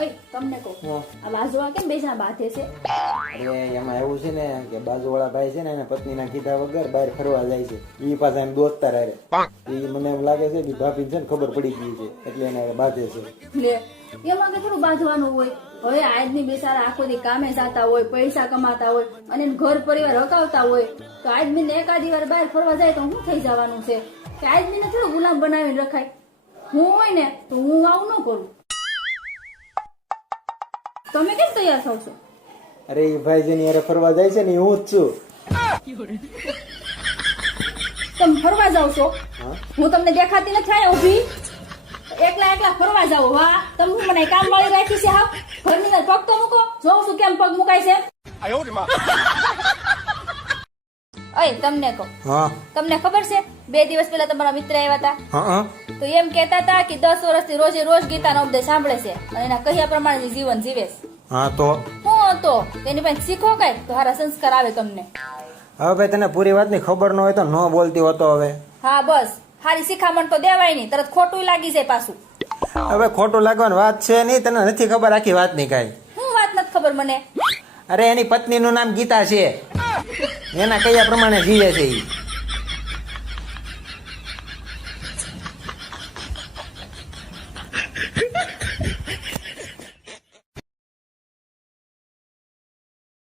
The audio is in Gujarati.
ઓય તમને કહું, હા. આ બાજુવાળા કેમ બે જણા બાંધે છે? અરે એમાં એવું છે ને કે બાજુવાળા ભાઈ છે ને એને પત્નીના કીધા વગર બહાર ફરવા જાય છે. ઈ પાછા એમ દોસ્તર હારે. ઈ મને એમ લાગે છે કે ભાભી છે ને ખબર પડી ગઈ છે એટલે એને હવે બાંધે છે. લે એમાં કે થોડું બાંધવાનું હોય. હવે આજની બેસારા આખો દી કામે જતા હોય, પૈસા કમાતા હોય અને એનું ઘર પરિવાર હકાવતા હોય, તો આજમીને એકાદી વાર બહાર ફરવા જાય તો શું થઈ જવાનું છે? કે આજમીને થોડું ગુલામ બનાવીને રખાય. હું હોય ને તો હું આવું ન કરું. તમે કેમ તૈયાર થાવ છો? અરે ઈ ભાઈ જેની હારે ફરવા જાય છે ને ઈ હું જ છું. તમે ફરવા જાવ છો? હા. હું તમને દેખાતી નથી આયા ઊભી? એકલા એકલા ફરવા જાવ? વાહ, તમે હું મને કામ વાળી રાખી છે? હા, ઘરની અંદર પગ તો મૂકો, જોઉં છું કેમ પગ મુકાય છે. ઓય તમને કહું, હા તમને ખબર છે 2 દિવસ પહેલા તમારા મિત્ર આવ્યા હતા, હા તો એમ કહેતા હતા કે 10 વર્ષથી રોજે રોજ ગીતાનો ઉપદેશ સાંભળે છે અને એના કહ્યા પ્રમાણે જીવન જીવે છે. હા તો હું હતો તેની પાસે શીખો કઈ તો સારા સંસ્કાર આવે તમને. હવે ભાઈ તને પૂરી વાતની ખબર ન હોય તો ન બોલતી હોતો હવે. હા બસ, સારી શિખામણ તો દેવાય નહીં, તરત ખોટું લાગી જાય પાછું. હવે ખોટું લાગવાની વાત છે નહીં, તને નથી ખબર આખી વાતની કાંઈ. હું વાત નથી ખબર મને. અરે એની પત્નીનું નામ ગીતા છે, એના કયા પ્રમાણે જીવે છે ઈ.